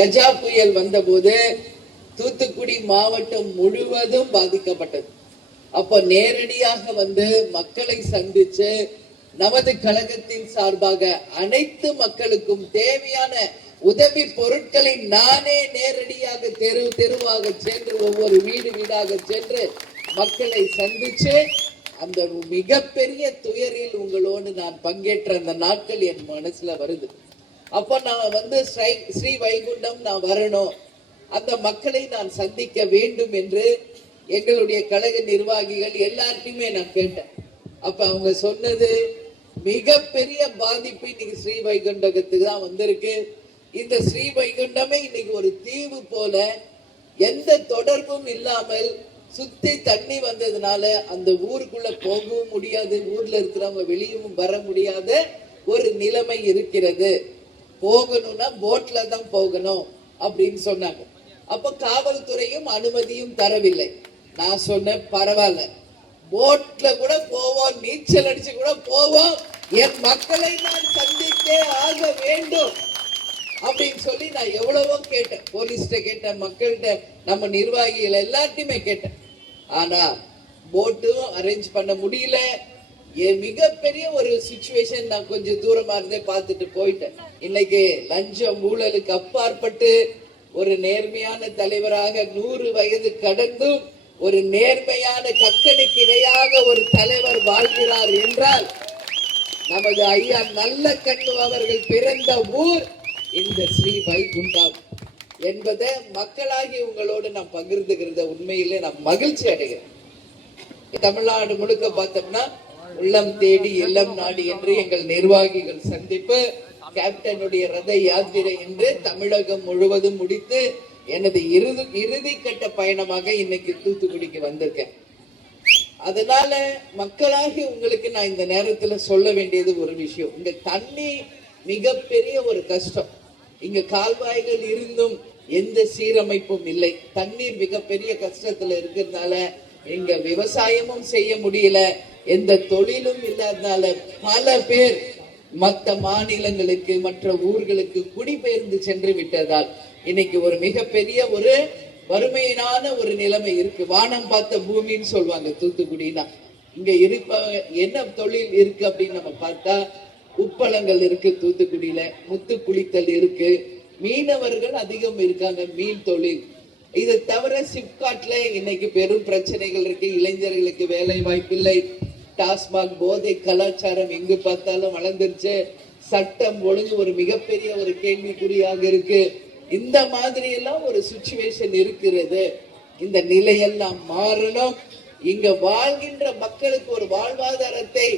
கஜா புயல் வந்தபோது தூத்துக்குடி மாவட்டம் முழுவதும் பாதிக்கப்பட்டது. அப்ப நேரடியாக வந்து மக்களை சந்திச்சு நமது கழகத்தின் சார்பாக அனைத்து மக்களுக்கும் தேவையான உதவி பொருட்களை நானே நேரடியாக தெருவாக சென்று ஒவ்வொரு வீடாக சென்று மக்களை சந்திச்சு அந்த மிகப்பெரிய துயரில் உங்களோடு நான் பங்கேற்ற அந்த நாட்கள் என் மனசுல வருது. அப்ப நான் வந்து ஸ்ரீ வைகுண்டம் நான் வரணும், அந்த மக்களை நான் சந்திக்க வேண்டும் என்று எங்களுடைய கழக நிர்வாகிகள் எல்லார்ட்டையுமே நான் கேட்டேன். அப்ப அவங்க சொன்னது, மிகப்பெரிய பாதிப்பு இன்னைக்கு ஸ்ரீ வைகுண்டத்துக்கு தான் வந்திருக்கு. இந்த ஸ்ரீ வைகுண்டமே இன்னைக்கு ஒரு தீவு போல, எந்த தொடர்பும் இல்லாமல் சுத்தி தண்ணி வந்ததுனால அந்த ஊருக்குள்ள போகவும் முடியாது, ஊர்ல இருக்கிறவங்க வெளியும் வர முடியாத ஒரு நிலைமை இருக்கிறது. போகணும்னா போட்ல தான் போகணும் அப்படின்னு சொன்னாங்க. அப்ப காவல்துறையும் அனுமதியும் தரவில்லை. நான் சொன்னேன், பரவாயில்ல, போட்ல கூட போவோம், நீச்சல் அடிச்சு கூட போவோம், என் மக்களை நான் சந்தித்தே ஆக வேண்டும் அப்படின்னு சொல்லி நான் எவ்வளவோ கேட்டேன். போலீஸ்ட கேட்டேன், மக்கள்கிட்ட, நம்ம நிர்வாகிகள் எல்லாத்தையுமே கேட்டேன். ஆனா போட்டும் அரேஞ்ச் பண்ண முடியல. மிகப்பெரிய ஒரு சிச்சுவேஷன். நான் கொஞ்சம் தூரமா இருந்தே பார்த்துட்டு போயிட்டேன். இன்னைக்கு லஞ்சம் ஊழலுக்கு அப்பாற்பட்டு ஒரு நேர்மையான தலைவராக 100 வயது கடந்தும் ஒரு நேர்மையான கக்கனுக்கு இணையாக ஒரு தலைவர் வாழ்கிறார் என்றால் நமது ஐயா நல்ல கண்ணு அவர்கள் பிறந்த ஊர் இந்த ஸ்ரீ வைகுண்டம் என்பதை மக்களாகி உங்களோடு நான் பகிர்ந்துகிறத உண்மையிலே நான் மகிழ்ச்சி அடைகிறேன். தமிழ்நாடு முழுக்க பார்த்தோம்னா உள்ளம் தேடி இல்லம் நாடி என்று எங்கள் நிர்வாகிகள் சந்திப்பு, கேப்டனுடைய ரத யாத்திரை என்று தமிழகம் முழுவதும் முடித்து எனது இறுதி கட்ட பயணமாக இன்னைக்கு தூத்துக்குடிக்கு வந்திருக்கேன். அதனால மக்களாகி உங்களுக்கு நான் இந்த நேரத்துல சொல்ல வேண்டியது ஒரு விஷயம். இங்க தண்ணி மிகப்பெரிய ஒரு கஷ்டம். இங்க கால்வாய்கள் இருந்தும் எந்த சீரமைப்பும் இல்லை. தண்ணீர் மிகப்பெரிய கஷ்டத்துல இருக்கிறதுனால இங்க விவசாயமும் செய்ய முடியல, எந்த தொழிலும் இல்லாதனால பல பேர் மற்ற மாநிலங்களுக்கு மற்ற ஊர்களுக்கு குடிபெயர்ந்து சென்று விட்டதால் இன்னைக்கு ஒரு மிகப்பெரிய ஒரு வறுமையினான ஒரு நிலைமை இருக்கு. வானம் பார்த்த பூமின்னு சொல்லுவாங்க தூத்துக்குடினா. இங்க என்ன தொழில் இருக்கு அப்படின்னு நம்ம பார்த்தா உப்பளங்கள் இருக்கு தூத்துக்குடியில, முத்து குளித்தல் இருக்கு, மீனவர்கள் அதிகம் இருக்காங்க, மீன் தொழில். இதை தவிர சிப்காட்ல இன்னைக்கு பெரும் பிரச்சனைகள் இருக்கு. இளைஞர்களுக்கு வேலை வாய்ப்பு இல்லை, டாஸ்மாக் போதை கலாச்சாரம் எங்கு பார்த்தாலும் வளர்ந்துருச்சு, சட்டம் ஒழுங்கு ஒரு மிகப்பெரிய ஒரு கேள்விக்குறியாக இருக்கு. இந்த மாதிரி எல்லாம் ஒரு சிச்சுவேஷன் இருக்கிறது. இந்த நிலையெல்லாம் மாறணும். இங்க வாழ்கின்ற மக்களுக்கு ஒரு வாழ்வாதாரத்தை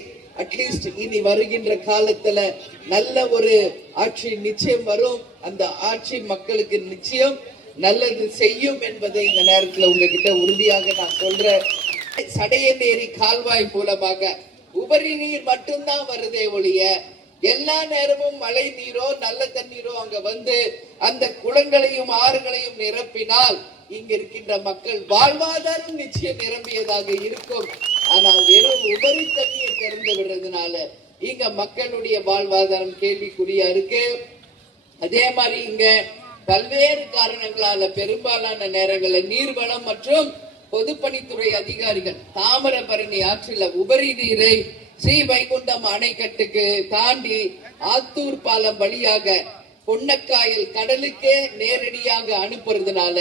அட்லீஸ்ட் இனி வருகின்ற காலத்துல நல்ல ஒரு ஆட்சி நிச்சயம் வரும். அந்த ஆட்சி மக்களுக்கு நிச்சயம் நல்லது செய்யும் என்பதை இந்த நேரத்துல உங்ககிட்ட உறுதியாக நான் சொல்றேன். சடையநேரி கால்வாய் மூலமாக உபரி நீர் மட்டும்தான் வருதே ஒழிய எல்லா நேரமும் மழை நீரோ நல்ல தண்ணீரோ அங்க வந்து அந்த குளங்களையும் ஆறுகளையும் நிரப்பினால் இங்க இருக்கின்ற மக்கள் வாழ்வாதாரம் நிச்சயம் நிரம்பியதாக இருக்கும். ஆனால் வெறும் உபரி தண்ணியை திறந்து விடுறதுனால இங்க மக்களுடைய வாழ்வாதாரம் கேள்விக்குறியா இருக்கு. அதே மாதிரி இங்க பல்வேறு காரணங்களால பெரும்பாலான நேரங்களில் நீர்வளம் மற்றும் பொதுப்பணித்துறை அதிகாரிகள் தாமிரபரணி ஆற்றில் உபரி நீரை ஸ்ரீ வைகுண்டம் அணைக்கட்டுக்கு தாண்டி ஆத்தூர் பாலம் வழியாக பொன்னக்காயல் கடலுக்கே நேரடியாக அனுப்புறதுனால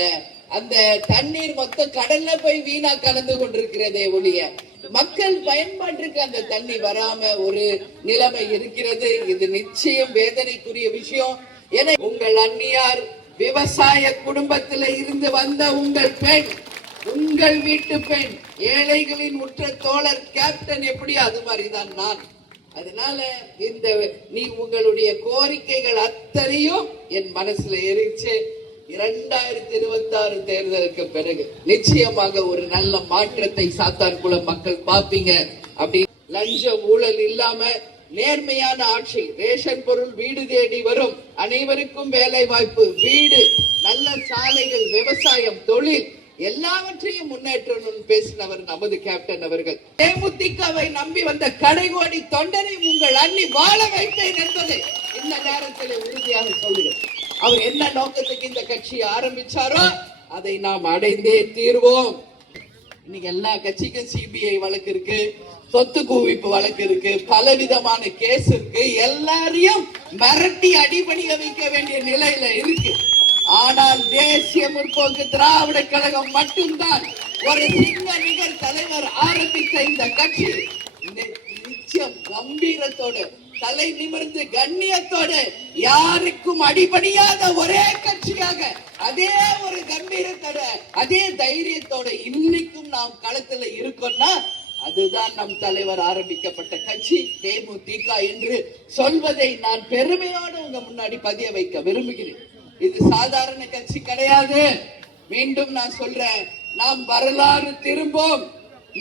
அந்த தண்ணீர் மொத்தம் கடல்ல போய் வீணா கலந்து கொண்டிருக்கிறதே ஒழிய மக்கள் பயன்பாட்டிற்கு அந்த தண்ணி வராம ஒரு நிலைமை இருக்கிறது. இது நிச்சயம் வேதனைக்குரிய விஷயம். என உங்கள் அந்நியார் விவசாய குடும்பத்தில் இருந்து வந்த உங்கள் பெண், உங்கள் வீட்டு பெண், ஏழைகளின் உற்ற தோழர் கேப்டன் எப்படி அது மாதிரிதான் நான். அதனால இந்த உங்களுடைய கோரிக்கைகள் அத்தனையும் என் மனசுல எரிச்சு 2026 தேர்தலுக்கு பிறகு நிச்சயமாக ஒரு நல்ல மாற்றத்தை சாத்தான்குளம் மக்கள் பார்ப்பீங்க. அப்படி லஞ்ச ஊழல் இல்லாம நேர்மையான ஆட்சி, ரேஷன் பொருள் வீடு தேடி வரும், அனைவருக்கும் வேலை வாய்ப்பு, வீடு, நல்ல சாலைகள், விவசாயம், தொழில் எல்லாவற்றையும் முன்னேற்றணும் பேசினவர் நமது கேப்டன் அவர்கள். தேமுதிகவை நம்பி வந்த கடைகோடி தொண்டனை உங்கள் அண்ணி வாழ வைத்தேன் என்பதை இந்த நேரத்தில் உறுதியாக சொல்லுகிறேன். அவர் என்ன நோக்கத்துக்கு இந்த கட்சியை ஆரம்பிச்சாரோ அதை நாம் அடைந்தே தீர்வோம். இன்னைக்கு எல்லா கட்சிக்கும் சிபிஐ வழக்கு இருக்கு, சொத்து குவிப்பு வழக்கு இருக்கு, பலவிதமான கேஸ் இருக்கு, எல்லாரையும் மிரட்டி அடிபணிய வைக்க வேண்டிய நிலையில இருக்கு. ஆனால் தேசிய முற்போக்கு திராவிட கழகம் மட்டும்தான் ஒரு சிங்க நிகர் தலைவர் ஆரம்பித்த இந்த கட்சி நிச்சயம் கம்பீரத்தோடு தலை நிமிர்ந்து கண்ணியத்தோடு யாருக்கும் அடிபணியாத ஒரே கட்சியாக அதே ஒரு கம்பீரத்தோட அதே தைரியத்தோட இன்னைக்கும் நாம் களத்துல இருக்கோம்னா அதுதான் நம் தலைவர் ஆரம்பிக்கப்பட்ட கட்சி தேமுதிக என்று சொல்வதை நான் பெருமையோடு உங்க முன்னாடி பதிய வைக்க விரும்புகிறேன். இது சாதாரண கட்சி கிடையாது. மீண்டும் நான் சொல்றேன், நாம் வரலாறு திரும்பும்,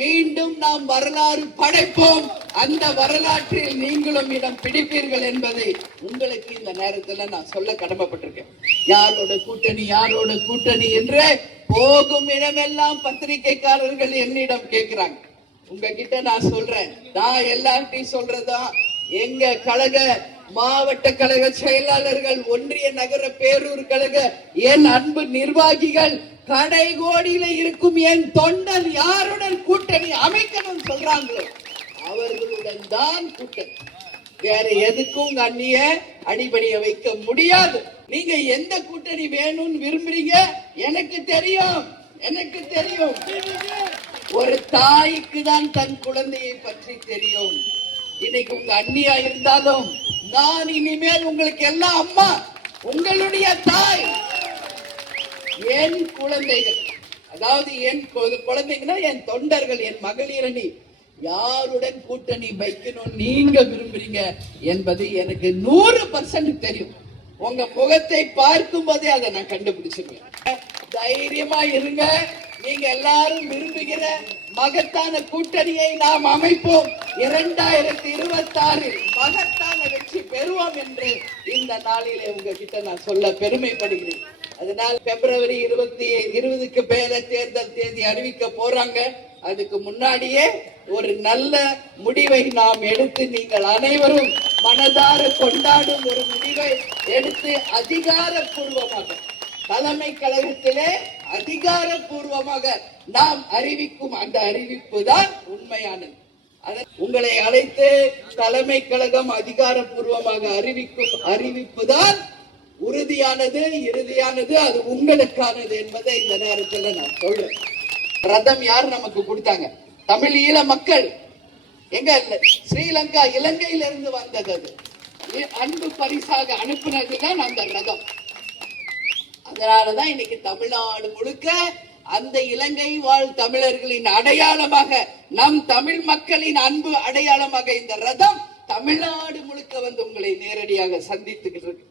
மீண்டும் நாம் வரலாறு படைப்போம். அந்த வரலாற்றில் நீங்களும் இடம் பிடிப்பீர்கள் என்பதை உங்களுக்கு இந்த நேரத்துல நான் சொல்ல கடமைப்பட்டிருக்கேன். யாரோட கூட்டணி என்று போகும் இடமெல்லாம் பத்திரிகைக்காரர்கள் என்னிடம் கேட்கிறாங்க. உங்ககிட்ட நான் சொல்றேன், நான் எல்லார்ட்டையும் சொல்றதா, எங்க கழக மாவட்ட கழக செயலாளர்கள், ஒன்றிய நகர பேரூர் கழக என் அன்பு நிர்வாகிகள், கடைகோடியில இருக்கும் என் தொண்டர் யாருடன் கூட்டணி அமைக்கணும் சொல்றாங்களோ அவர்களுடன் தான் கூட்டணி. வேற எதுக்கும் உங்க அண்ணிய அடிபடிய வைக்க முடியாது. நீங்க எந்த கூட்டணி வேணும்னு விரும்புறீங்க எனக்கு தெரியும். ஒரு தாய்க்கு தான் தன் குழந்தையை பற்றி தெரியும். இன்னைக்கு உங்க அண்ணியா இருந்தாலும் நான் இனிமேல் உங்களுக்கு எல்லாம் அம்மா, உங்களுடைய தாய். என் குழந்தைகள், அதாவது என் குழந்தைங்கன்னா என் தொண்டர்கள், என் மகளிரணி யாருடன் கூட்டணி வைக்கணும் நீங்க விரும்புறீங்க என்பது எனக்கு 100% தெரியும். உங்க முகத்தை பார்க்கும் போதே அதை நான் கண்டுபிடிச்சிருவேன். தைரியமா இருங்க. நீங்க எல்லாரும் விரும்புகிற மகத்தான கூட்டணியை நாம் அமைப்போம். 2026 மகத்தான வெற்றி பெறுவோம் என்று இந்த நாளிலே உங்ககிட்ட நான் சொல்ல பெருமைப்படுகிறேன். அதனால் பிப்ரவரி 20க்கு மேல தேர்தல் தேதி அறிவிக்க போறாங்க. அதுக்கு முன்னாடியே ஒரு நல்ல முடிவை நாம் எடுத்து நீங்கள் அனைவரும் மனதார கொண்டாடும் ஒரு முடிவை எடுத்து அதிகாரப்பூர்வமாக தலைமை கழகத்திலே அதிகாரப்பூர்வமாக நாம் அறிவிக்கும் அந்த அறிவிப்பு தான் உண்மையானது. உங்களை அழைத்து தலைமை கழகம் அதிகாரப்பூர்வமாக அறிவிக்கும் அறிவிப்பு தான் உறுதியானது, இறுதியானது, அது உங்களுக்கானது என்பதை இந்த நேரத்தில் நான் சொல்றேன். ரதம் யார் நமக்கு கொடுத்தாங்க? தமிழ் ஈழ மக்கள். எங்க ஸ்ரீலங்கா, இலங்கையிலிருந்து வந்தது. அது அன்பு பரிசாக அனுப்பினதுதான் அந்த ரதம். அதனாலதான் இன்னைக்கு தமிழ்நாடு முழுக்க அந்த இலங்கை வாழ் தமிழர்களின் அடையாளமாக, நம் தமிழ் மக்களின் அன்பு அடையாளமாக இந்த ரதம் தமிழ்நாடு முழுக்க வந்து உங்களை நேரடியாக சந்தித்துக்கிட்டு இருக்கு.